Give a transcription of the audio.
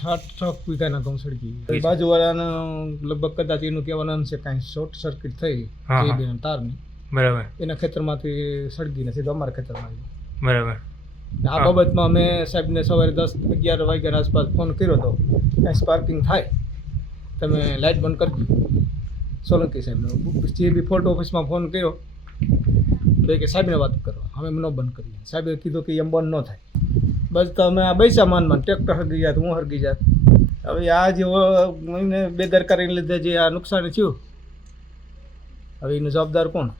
6 વીઘાના ઘઉં સળગી ગયા. બાજુવાળાને લગભગ કદાચ એનું કહેવાનું છે કાંઈ શોર્ટ સર્કિટ થઈ જીબીના તારની, બરાબર, એના ખેતરમાંથી સળગી નથી તો અમારા ખેતરમાં આવી. બરાબર. આ બાબતમાં મેં સાહેબને સવારે 10-11 વાગ્યાના આસપાસ ફોન કર્યો હતો, કાંઈ સ્પાર્કિંગ થાય તમે લાઇટ બંધ કરજો. સોલંકી સાહેબને જે બી ફોર્ટ ઓફિસમાં ફોન કર્યો તો એ કે સાહેબને વાત કરવા, અમે ન બંધ કરીએ. સાહેબે કીધું કે એમ બંધ ન થાય. બસ તો અમે આ પૈસા માનમાં ટ્રેક્ટર હરગી જાત, હું હરગી જાત. હવે આ જે મને બેદરકારીને લીધે જે આ નુકસાન થયું, હવે એનો જવાબદાર કોણ?